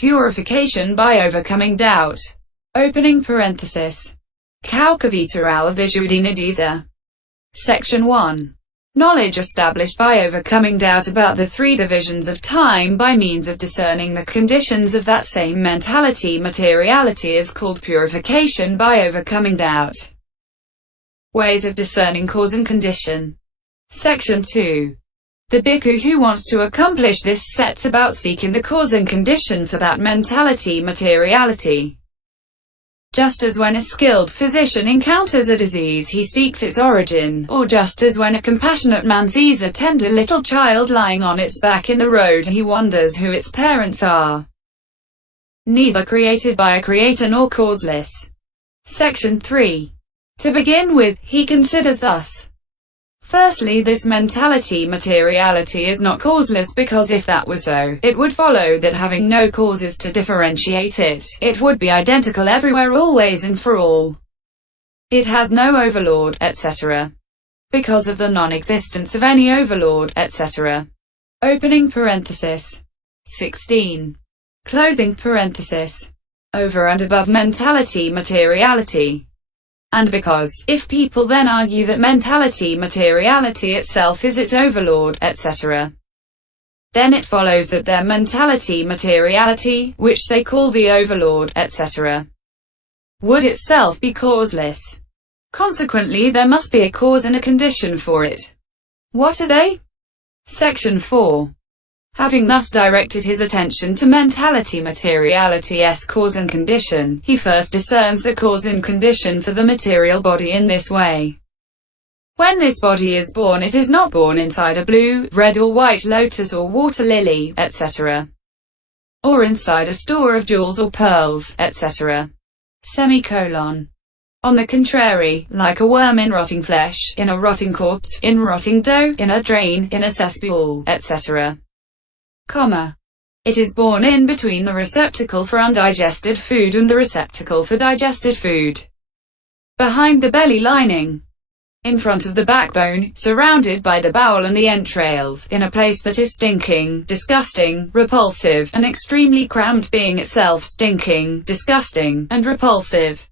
Purification by overcoming doubt. Opening parenthesis. Kaukavita Visuddhinadisa. Section 1. Knowledge established by overcoming doubt about the three divisions of time by means of discerning the conditions of that same mentality-materiality is called purification by overcoming doubt. Ways of discerning cause and condition. Section 2. The bhikkhu who wants to accomplish this sets about seeking the cause and condition for that mentality-materiality. Just as when a skilled physician encounters a disease he seeks its origin, or just as when a compassionate man sees a tender little child lying on its back in the road he wonders who its parents are. Neither created by a creator nor causeless. Section 3. To begin with, he considers thus. Firstly, this mentality-materiality is not causeless because if that were so, it would follow that having no causes to differentiate it, it would be identical everywhere always and for all. It has no overlord, etc. Because of the non-existence of any overlord, etc. Opening parenthesis. 16. Closing parenthesis. Over and above mentality-materiality. And because, if people then argue that mentality-materiality itself is its overlord, etc., then it follows that their mentality-materiality, which they call the overlord, etc., would itself be causeless. Consequently, there must be a cause and a condition for it. What are they? Section 4. Having thus directed his attention to mentality-materiality's cause and condition, he first discerns the cause and condition for the material body in this way. When this body is born, it is not born inside a blue, red or white lotus or water lily, etc. or inside a store of jewels or pearls, etc. On the contrary, like a worm in rotting flesh, in a rotting corpse, in rotting dough, in a drain, in a cesspool, etc. It is born in between the receptacle for undigested food and the receptacle for digested food. Behind the belly lining. In front of the backbone, surrounded by the bowel and the entrails, in a place that is stinking, disgusting, repulsive, and extremely crammed, being itself stinking, disgusting, and repulsive.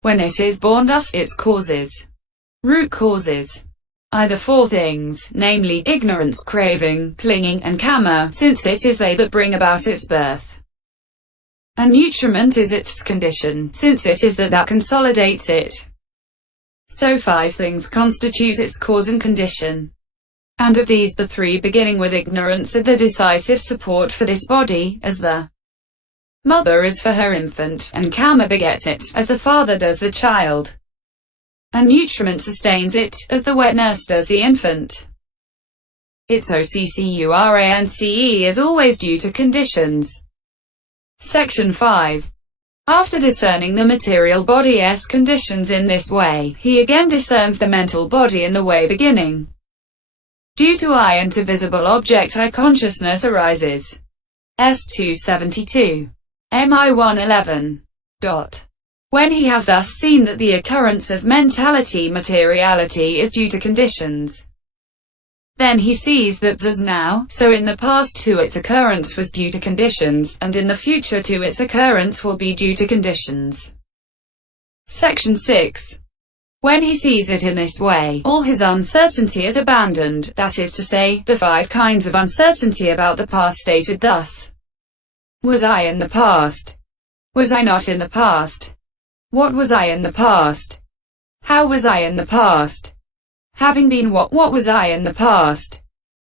When it is born thus, its causes. Root causes. Either four things, namely, ignorance, craving, clinging, and kama, since it is they that bring about its birth. And nutriment is its condition, since it is that consolidates it. So five things constitute its cause and condition. And of these the three beginning with ignorance are the decisive support for this body, as the mother is for her infant, and kama begets it, as the father does the child. And nutriment sustains it, as the wet nurse does the infant. Its OCCURANCE is always due to conditions. Section 5. After discerning the material body's conditions in this way, he again discerns the mental body in the way beginning. Due to eye and to visible object eye consciousness arises. S272. MI 111. When he has thus seen that the occurrence of mentality-materiality is due to conditions, then he sees that as now, so in the past too its occurrence was due to conditions, and in the future too its occurrence will be due to conditions. Section 6. When he sees it in this way, all his uncertainty is abandoned, that is to say, the five kinds of uncertainty about the past stated thus. Was I in the past? Was I not in the past? What was I in the past? How was I in the past? Having been what was I in the past?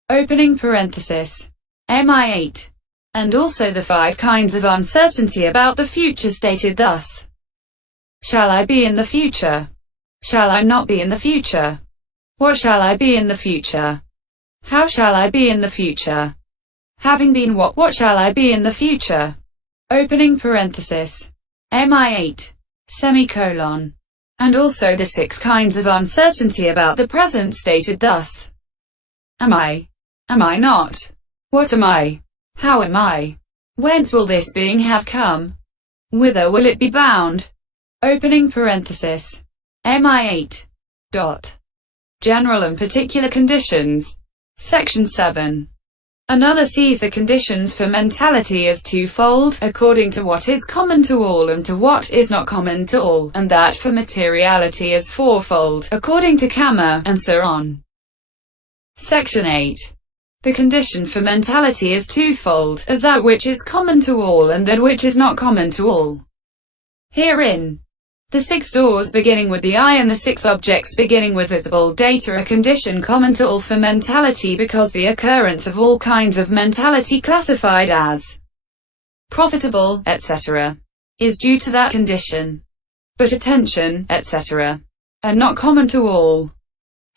Opening parenthesis. MI 8. And also the five kinds of uncertainty about the future stated thus. Shall I be in the future? Shall I not be in the future? What shall I be in the future? How shall I be in the future? Having been what shall I be in the future? Opening parenthesis. MI 8. And also the six kinds of uncertainty about the present stated thus. Am I? Am I not? What am I? How am I? Whence will this being have come? Whither will it be bound? Opening parenthesis. MI 8. General and particular conditions. Section 7. Another sees the conditions for mentality as twofold, according to what is common to all and to what is not common to all, and that for materiality as fourfold, according to karma, and so on. Section 8. The condition for mentality is twofold, as that which is common to all and that which is not common to all. Herein, the 6 doors beginning with the eye and the 6 objects beginning with visible data are a condition common to all for mentality, because the occurrence of all kinds of mentality classified as profitable, etc., is due to that condition. But attention, etc., are not common to all.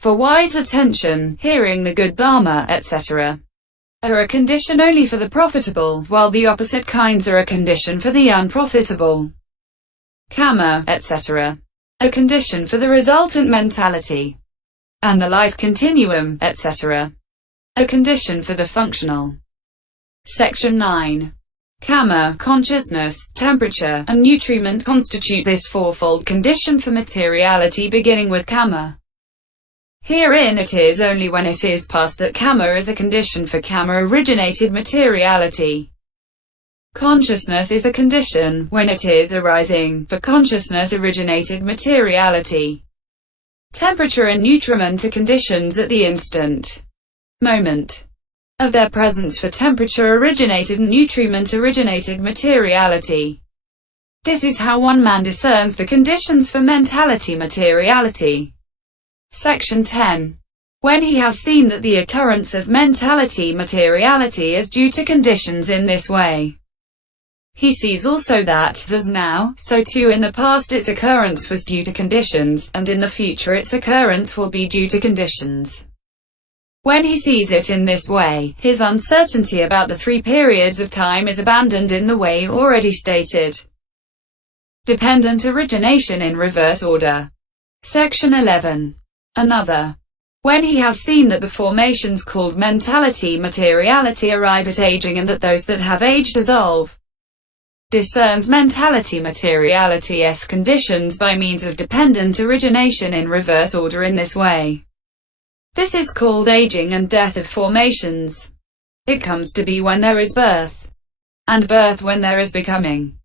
For wise attention, hearing the good Dharma, etc., are a condition only for the profitable, while the opposite kinds are a condition for the unprofitable. Karma, etc., a condition for the resultant mentality, and the life continuum, etc., a condition for the functional. Section 9. Karma, consciousness, temperature, and nutriment constitute this fourfold condition for materiality, beginning with karma. Herein it is only when it is past that karma is a condition for karma-originated materiality. Consciousness is a condition, when it is arising, for consciousness-originated materiality. Temperature and nutriment are conditions at the instant, moment, of their presence for temperature-originated and nutriment-originated materiality. This is how one man discerns the conditions for mentality-materiality. Section 10. When he has seen that the occurrence of mentality-materiality is due to conditions in this way, he sees also that, as now, so too in the past its occurrence was due to conditions, and in the future its occurrence will be due to conditions. When he sees it in this way, his uncertainty about the 3 periods of time is abandoned in the way already stated. Dependent origination in reverse order. Section 11. Another. When he has seen that the formations called mentality-materiality arrive at aging and that those that have aged dissolve, discerns mentality-materiality's conditions by means of dependent origination in reverse order in this way. This is called aging and death of formations. It comes to be when there is birth, and birth when there is becoming,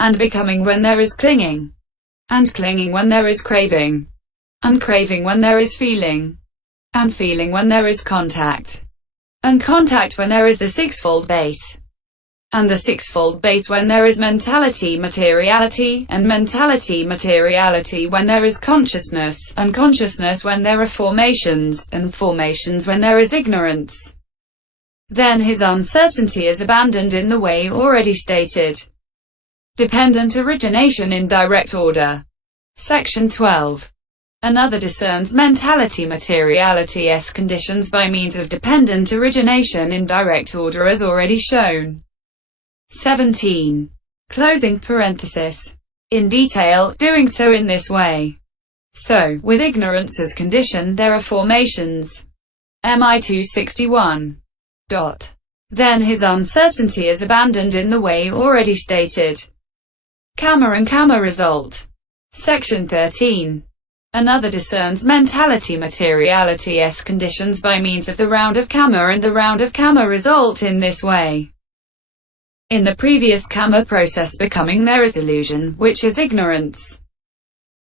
and becoming when there is clinging, and clinging when there is craving, and craving when there is feeling, and feeling when there is contact, and contact when there is the 6-fold base, and the 6-fold base when there is mentality-materiality, and mentality-materiality when there is consciousness, and consciousness when there are formations, and formations when there is ignorance. Then his uncertainty is abandoned in the way already stated. Dependent origination in direct order. Section 12. Another discerns mentality-materiality's conditions by means of dependent origination in direct order as already shown. 17. Closing parenthesis. In detail, doing so in this way. So, with ignorance as condition there are formations. MI 261. Then his uncertainty is abandoned in the way already stated. Karma and karma result. Section 13. Another discerns mentality-materiality's conditions by means of the round of karma and the round of karma result in this way. In the previous karma process becoming there is illusion, which is ignorance.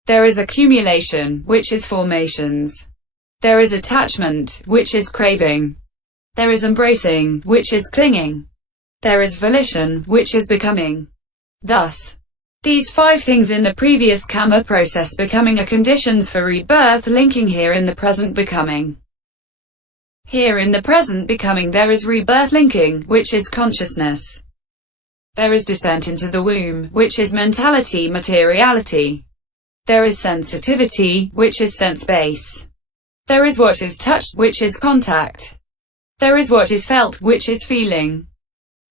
There is accumulation, which is formations. There is attachment, which is craving. There is embracing, which is clinging. There is volition, which is becoming. Thus, these 5 things in the previous karma process becoming are conditions for rebirth linking here in the present becoming. Here in the present becoming there is rebirth linking, which is consciousness. There is descent into the womb, which is mentality-materiality. There is sensitivity, which is sense base. There is what is touched, which is contact. There is what is felt, which is feeling.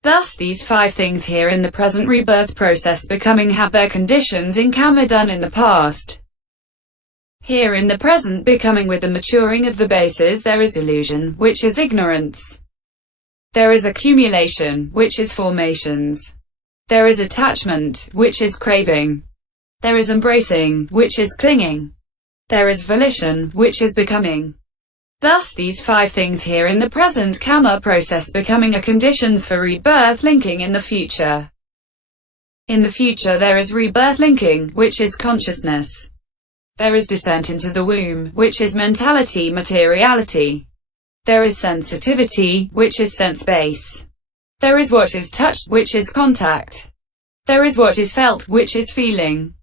Thus these 5 things here in the present rebirth process becoming have their conditions in karma done in the past. Here in the present becoming with the maturing of the bases there is illusion, which is ignorance. There is accumulation, which is formations. There is attachment, which is craving. There is embracing, which is clinging. There is volition, which is becoming. Thus these 5 things here in the present karma process becoming are conditions for rebirth linking in the future. In the future there is rebirth linking, which is consciousness. There is descent into the womb, which is mentality-materiality. There is sensitivity, which is sense-base. There is what is touched, which is contact. There is what is felt, which is feeling.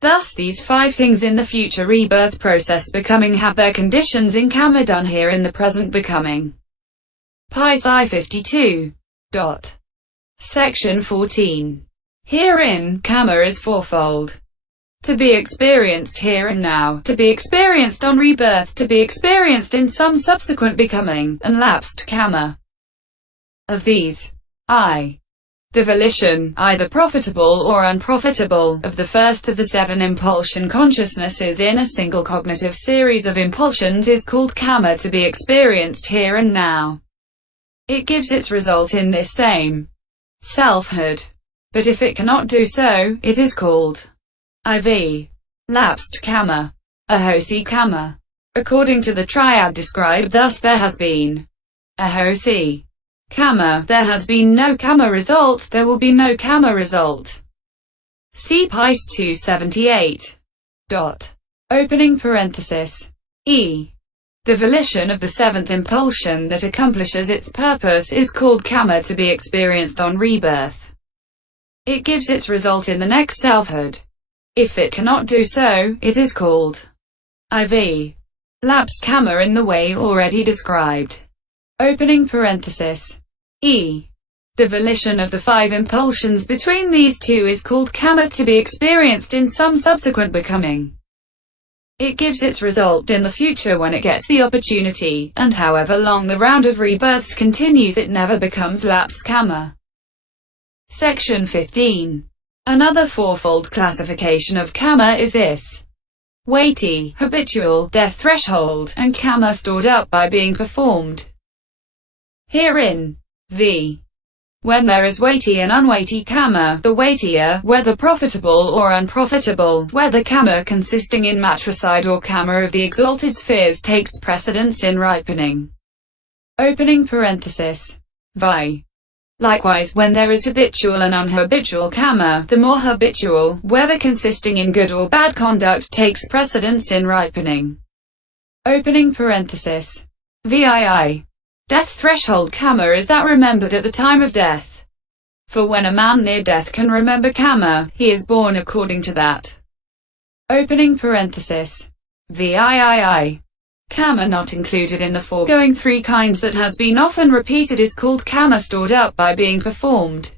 Thus these 5 things in the future rebirth process becoming have their conditions in karma done here in the present becoming. Pi Psi 52. Section 14. Herein, karma is fourfold. To be experienced here and now, to be experienced on rebirth, to be experienced in some subsequent becoming, and lapsed karma. Of these, the volition, either profitable or unprofitable, of the first of the 7 impulsion consciousnesses in a single cognitive series of impulsions is called karma to be experienced here and now. It gives its result in this same selfhood. But if it cannot do so, it is called lapsed karma, ahosi karma. According to the triad described thus, there has been ahosi karma, there has been no karma result, there will be no karma result. See Pis 278. Opening parenthesis. The volition of the 7th impulsion that accomplishes its purpose is called karma to be experienced on rebirth. It gives its result in the next selfhood. If it cannot do so, it is called lapsed karma in the way already described. Opening parenthesis. The volition of the 5 impulsions between these 2 is called karma to be experienced in some subsequent becoming. It gives its result in the future when it gets the opportunity, and however long the round of rebirths continues it never becomes lapsed karma. Section 15. Another fourfold classification of karma is this: weighty, habitual, death threshold, and karma stored up by being performed. Herein, when there is weighty and unweighty karma, the weightier, whether profitable or unprofitable, whether karma consisting in matricide or karma of the exalted spheres takes precedence in ripening. Opening parenthesis. Likewise, when there is habitual and unhabitual karma, the more habitual, whether consisting in good or bad conduct, takes precedence in ripening. Opening parenthesis. Death threshold karma is that remembered at the time of death. For when a man near death can remember karma, he is born according to that. Opening parenthesis. Karma not included in the foregoing 3 kinds that has been often repeated is called karma stored up by being performed.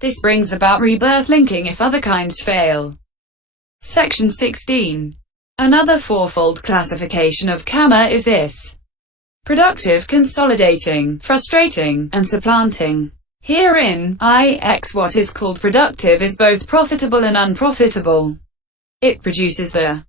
This brings about rebirth linking if other kinds fail. Section 16. Another fourfold classification of karma is this: productive, consolidating, frustrating, and supplanting. Herein, what is called productive is both profitable and unprofitable. It produces the